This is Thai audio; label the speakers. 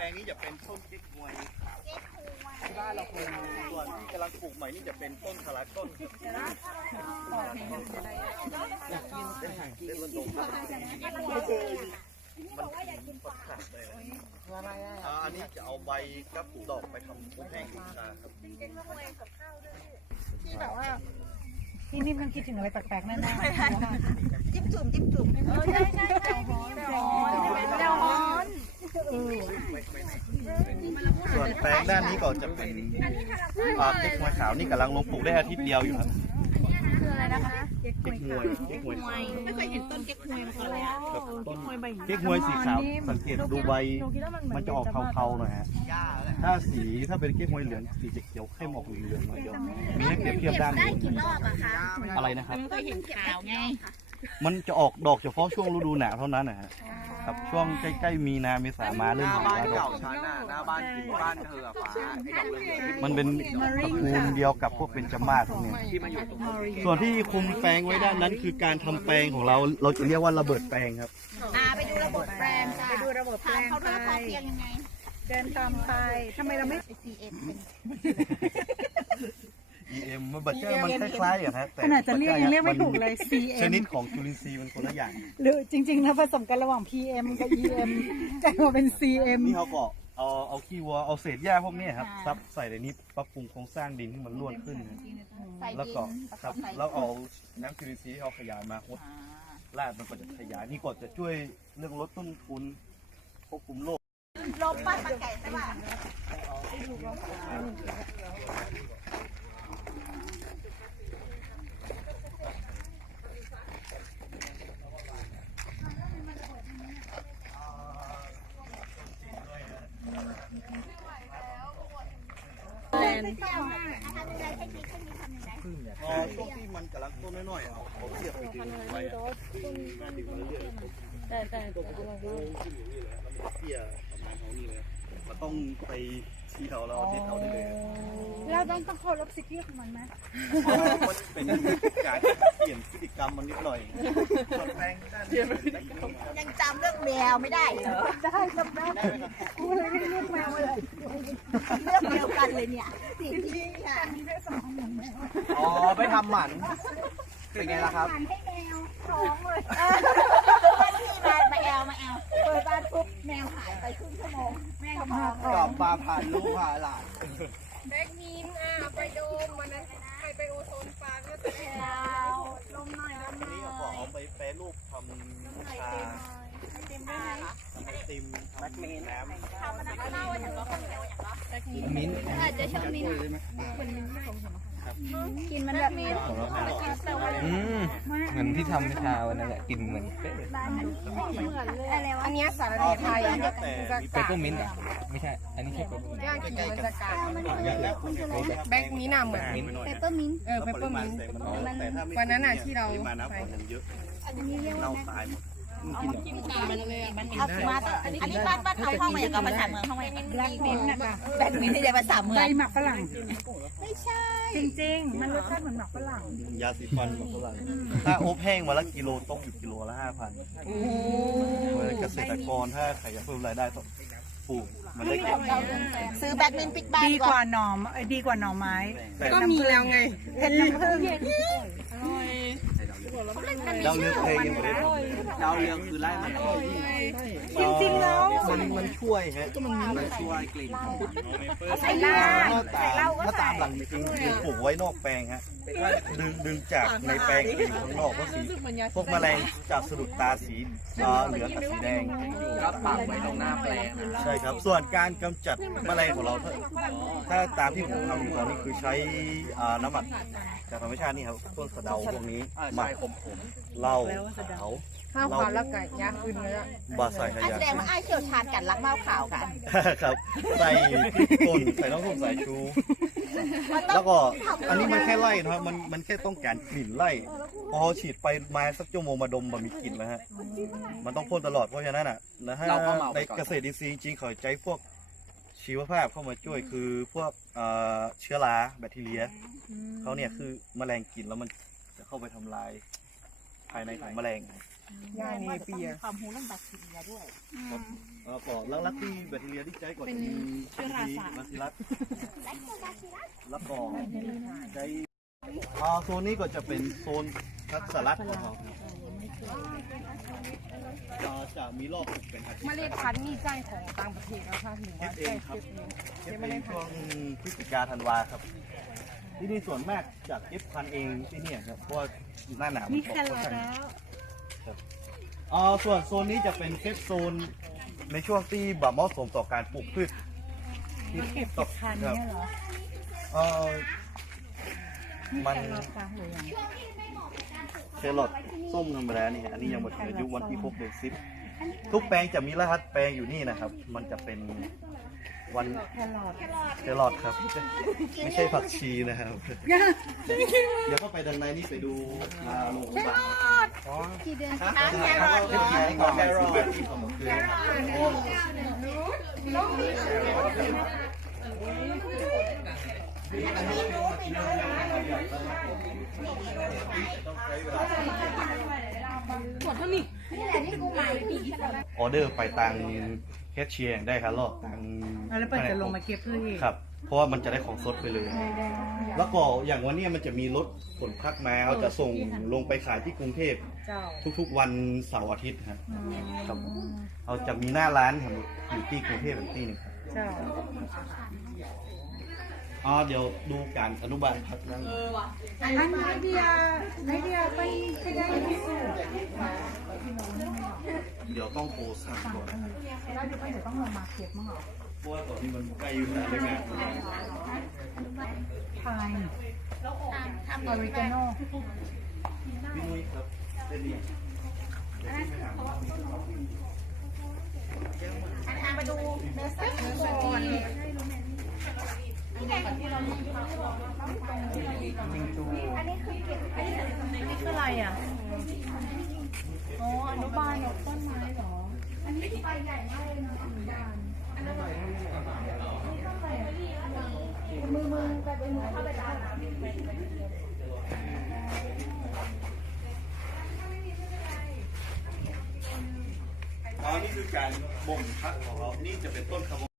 Speaker 1: ลงนี้จะเป็นต้นเก๊กฮวยที่บ้านเราปลูกส่วนที่กำลังปลูกใหม่นี่จะเป็นต้นสลัดต้นอ่าอันนี้จะเอาใบกับดอกไปทำกุ้งแห้งกุ้งชาครับ
Speaker 2: พี่นิ่มมันคิดถึงอะไรแปลกๆแน่ๆ
Speaker 3: จิ้มจุ่มจิ้มจุ่มเออใช่ใช่ใช่เดาฮ้อนเดาฮ้อน
Speaker 1: ส่วนแปลงด้านนี้ก็จะเป็นอ่าเก๊กฮวยขาวนี่กำลังลงปลูกได้อาทิตย์เดียวอยู่ครับ
Speaker 3: คืออะไรนะคะ
Speaker 1: เก๊กฮวยเก๊กฮวยขาว
Speaker 3: ไม่เคยเห็นต้นเก๊กฮวยมาก่อนเลยอะ
Speaker 1: ครับต้นเก๊กฮวยสีขาวสังเกตดูใบมันจะออกเทาๆหน่อยฮะถ้าสีถ้าเป็นเก๊กฮวยเหลืองสีจะเขียวเข้มออกเหลืองๆหน่อยเดียวมีให้เปรียบเทียบด้าน
Speaker 3: ได้
Speaker 1: นี้
Speaker 3: กี่รอบอะคะ
Speaker 1: อะไรนะครับ
Speaker 3: เคยเห็นข่าวไง
Speaker 1: มันจะออกดอกเฉพาะช่วงฤดูหนาวเท่านั้นนะฮะครับช่วงใกล้ๆมีนาเมษามาเริ่ม
Speaker 4: หน้า
Speaker 1: เห็น
Speaker 4: บ้าน
Speaker 1: แล้วดอ
Speaker 4: เก่ากฉันน่ะหน้าบ้านกินบ้านเธออะฟ้าไอ้ดอกเหลืองๆ
Speaker 1: มันเป็นตระกูลเดียวกับพวกเป็นจมาศพวกนี้
Speaker 4: ที่มาอยู่ตรงนี้
Speaker 1: ส่วนที่คุมแปลงไว้ด้านนั้นคือการทำแปลงของเรา เราจะเรียกว่าระเบิดแปลงครับ
Speaker 3: อ่าไปดูระบบแปลงจ้ะ
Speaker 2: ไปดูระบบแปล
Speaker 3: ถาม
Speaker 2: ง
Speaker 3: เขา
Speaker 2: ไป
Speaker 3: ด้วยพอเพียงยังไง
Speaker 2: เดินตามไปทำไมเราไม่
Speaker 3: CF
Speaker 1: EM มันบัตเจอร์มันคล้ายๆอย่างฮะแต่
Speaker 2: ขนาดจะเรียกยังเรียกไม่ถูกเลย
Speaker 1: ช
Speaker 2: CM
Speaker 1: นิดของจุลินทรีย์มันคนละอย่าง
Speaker 2: หรือจริงๆนะผสมกันระหว่าง PM กับ EM กลายมาเป็น CM
Speaker 1: นี่เขาก็เอาเอาขี้วัวเอาเศษหญ้าพวกนี้ครับซับใส่ในนี้ปรับปรุงโครงสร้างดินให้มันร่วนขึ้นนะ
Speaker 3: ใส่
Speaker 1: แล้ว
Speaker 3: ดิ
Speaker 1: ก็
Speaker 3: น
Speaker 1: ครับ
Speaker 3: ใส่
Speaker 1: แล้วเอาน้ำจุลินทรีย์ที่เขาขยายมาหดรากมันก็จะขยายนี่ก็จะช่วยเรื่องลดต้นทุนควบคุมโรค
Speaker 3: ลมบ้านปลาไก่ใช่ป่ะ
Speaker 1: มันกำลังต้นน้อยๆเอาเอาเทียบไปดึงไว้อะดึงมาเรื่อยๆแต่แต่ตัวโค้งขึ้นอยู่นี่เลยแล้วมันเทียประมาณเท่านี้เลยมันต้องไปชี้เขาแล้วเอาเทียบเขาได้เลย
Speaker 2: เราต้องต้องเคารพสิทธิของมันไหม
Speaker 1: มันเป็นการเปลี่ยนพฤติกรรมมันนิดหน่อยส่วนแปลงด้านนี้
Speaker 3: ยังจำเรื่องแมวไม่ได้เหรอ
Speaker 2: ได้จำได้กู เลยไม่ได้เรียกแมวเลย
Speaker 3: เรื่องเดียวกันเลยเนี่ยสิ่งที่ค่ะ
Speaker 2: มีได้สมองเหมือนแมว
Speaker 4: อ๋อไปทำหมันเป็นไงล่ะครับ
Speaker 2: หันให้แมวท้องเลย
Speaker 3: มามาแอลมาแอลเปิดบ้านปุ๊บแมวหายไปครึ่งชั่วโมงแม่ก็มาก
Speaker 4: ลับมาผ่านลูกผ่านหลาน
Speaker 5: แบกมีนอะไปโดมวันนั้นใครไปโอโซนฟาร์มก็จะได้
Speaker 3: แล้วลมหน่อยลมหน่
Speaker 1: นี่
Speaker 3: อย
Speaker 1: ก็เอาไปแปรรูปทำชาทำไอติ มแม็กมีน้ำ
Speaker 3: ทำมันก็เล่าอางก็คนเดียวอย่างก็
Speaker 4: มิ้น
Speaker 3: อาจจะชอบมิ้นกินมันแบบมิ้น
Speaker 4: อืมเหมือนที่ทำเมื่อเช้านั่นแหละกินเหมือนเป๊ะ
Speaker 5: อันเนี้ยสารเนไทย
Speaker 1: แล้วแต่มี
Speaker 4: เปปเปอร์มินต์อะไม่ใช่ อันนี้ใช่เปปเปอร์มินต์
Speaker 5: ย่างกินมันจะกาด
Speaker 1: อย่างแล้ว
Speaker 5: แบกมีนอะเหมือน
Speaker 1: มิ้นหน่อย
Speaker 3: เปเปอร์มิ้น
Speaker 5: เออเปปเปอร์มินต์วันนั้นน่ะที่เรา
Speaker 1: ปริมาณน้ำฝนมันเยอะเน่า
Speaker 3: เอามาต่ออันนี้บ้านบ้านเขาห้องมาอย่างกับภาษาเมืองห้องมาอย่างกับ
Speaker 2: แบล็คมินท์นะคะ
Speaker 3: แบกมิ้นที่จะภาษาเมื
Speaker 2: ใบ
Speaker 3: อง
Speaker 2: หมักฝรั่ง
Speaker 3: ไม่ใช่
Speaker 2: จริงๆ มันรสชาติเหมือนหมักฝรั่ง
Speaker 1: ยาสีฟันของฝรั่งถ้าอบแห้งมาละกิโลตกอยู่กิโลละห้าพันเกษตรกรถ้าใครอยากเพิ่มรายได้ต้องปลูกมันได้
Speaker 3: ซื้อแบกมิ้นปิกบ้าน
Speaker 2: ดีกว่าหน่อเอ้ยดีกว่าหน่อไม้
Speaker 5: ก็มีแล้วไง
Speaker 2: เห็ดน้ำผึ้ง
Speaker 1: ดาวเรืองเพลงยังไม่ได้ท
Speaker 4: ดาวเรืองคือไล่มันำ
Speaker 2: จริงๆแล้ว
Speaker 1: มันมันช่วยฮะ
Speaker 4: มันช่วยกลิ่น
Speaker 2: ใส่เหล้า
Speaker 1: ถ้าตามถ้าตามหลังจริงๆคือปลูกไว้นอกแปลงฮะดึงดึงจากในแปลงไปอยู่ข้างนอกเพราะสีพวกแมลงจะสะดุดตาสีเอ่อเหลืองกับสีแดง
Speaker 4: แล้วปักไว้ตรงหน้าแปลง
Speaker 1: ใช่ครับ ส่วนการกำจัดแมลงของเราถ้าถ้าตามที่ผมทำอยู่ตอนนี้คือใช้อ่าน้ำหมักจากธรรมชาตินี่ครับต้นสะเดาพวกนี้
Speaker 4: อ่า
Speaker 1: หมั
Speaker 4: ใช่
Speaker 1: ก
Speaker 4: ผมผม
Speaker 1: เหล้าขาว
Speaker 5: ข้าวขาวแล้วไก่ยาขึ้นเลยอะ
Speaker 1: บาใส่ข
Speaker 3: อะ
Speaker 1: ยะ
Speaker 3: แสดงว่าอ้ายเชี่ยวชาญกันรักเมาขาวกัน
Speaker 1: ครับ ใส่พริกป่นใส่น้ำส้มสายชู แล้วก็อันนี้มันแค่ไล่นะครับมันมันแค่ต้องการกลิ่นไล่พอฉีดไปมาสักชั่วโมงมาดมมันมีกลิ่นแล้วฮะมันต้องพ่นตลอดเพราะฉะนั้นอะนะฮะในเกษตรอินทรีย์จริงๆเขาใช้พวกฉีชีวภาพเข้ามาช่วยคือพวกเอ่อเชื้อราแบคทีเรียเขาเนี่ยคือแมลงกินแล้วมันจะเข้าไปทำลาย ภายในของแมลง
Speaker 2: ย่าเนเปีย
Speaker 3: ความรู้เรื่องแบคทีเรียด้วย
Speaker 1: แล้วก็แล้วลักที่แบคทีเรียที่ใช้ก่อนจะมีเชื้อราบาซิลัสแล้วก็ใช้อ่าโซนนี้ก็จะเป็นโซนคัดสลัดของเราอ่าจะมีรอบปลูกเป็นอาทิต
Speaker 5: เม
Speaker 1: ย์
Speaker 5: ล็ดพันธุ์มีใจของต่างประเทศนะคะหรือ
Speaker 1: เก็
Speaker 5: ว่า
Speaker 1: บเองครับเก็บเองช่วงพฤศจิกาธันวาครับ ที่นี่ส่วนมากจากเก็บพันธุ์เองที่เนี่ยครับเพราะว่าหน้าหนาว
Speaker 2: มี
Speaker 1: น
Speaker 2: แค
Speaker 1: ตก
Speaker 2: รอท
Speaker 1: ค่อนข้าง
Speaker 2: แล้ว
Speaker 1: อ่าส่วนโซนนี้จะเป็นเซฟโซน ในช่วงที่แบบเหมาะสมต่อการปลูกพืช
Speaker 2: มาเก็บเก็บพันธุ์เนี่ยเหรอ
Speaker 1: เอ่อ
Speaker 2: มี
Speaker 1: มัน
Speaker 2: แครอทปะหรือยัง
Speaker 1: แครอทส้มธรรมดานี่ฮะอันนี้ยังหมดอายุวันที่พบเดือนซิปทุกแปลงจะมีรหัสแปลงอยู่นี่นะครับ มันจะเป็น วัน
Speaker 2: แครอท
Speaker 1: แครอทครับ ไม่ใช่ผักชีนะครับเดี๋ยวก็ไปดังในนี่ไปดูอ่าโรงพยาบาล
Speaker 5: กี่เดือน
Speaker 1: ฮะแครอทแครอทแครอทที่ผมคือ
Speaker 5: หมดเท่านี้
Speaker 1: ออเดอร์ไปตังแค ชเชียร์ได้ครับรอบตัง
Speaker 2: อะแล้วเปิดจะลงมาเก็บเพื่ออีก
Speaker 1: ครับ เพราะว่ามันจะได้ของสดไปเลยแล้วก็อย่างวันเนี้ยมันจะมีรถขนพักมาเขาจะส่งลงไปขายที่กรุงเทพ
Speaker 2: เจ้า
Speaker 1: ทุกๆวันเสาร์อาทิตย์ครับ
Speaker 2: อืม
Speaker 1: ครับเราจะมีหน้าร้านครับอยู่ที่กรุงเทพเป็นที่หนึงครับ
Speaker 2: เจ้า
Speaker 1: อ๋อเดี๋ยวดูการอนุบาลพักนั้น
Speaker 2: อันไอเดียไอเดียไปไปได้ที่สุด
Speaker 1: เดี๋ยวต้องโทรสั่งก่อน
Speaker 2: แล้วเดี๋ยวเดี๋ยวต้องลงมาเก็บมั้งเหรอ
Speaker 1: เพราะว่าตอนนี้มันใกล้อยู่แล้วเลยไง
Speaker 2: พายออริกาโน่
Speaker 1: พี่นุ้ยครับเส้นนี้
Speaker 3: ทางไปดูเนื้อสัตว์ก่อน อั
Speaker 2: นนี้คือเก็บอันนี้คืออะไรอะอ๋ออนุบาลหรอต้นไม้หรอ
Speaker 1: อั
Speaker 2: นนี้ไปใหญ่มากเลยนะ
Speaker 1: อันุ
Speaker 2: บาลอันนี้ก็ไปมือมือไปเป็นมือเข้าไปตามน้ำอ
Speaker 1: ันนี้คือการบ่มพักของเรา นี่จะเป็นต้นขาร์บอน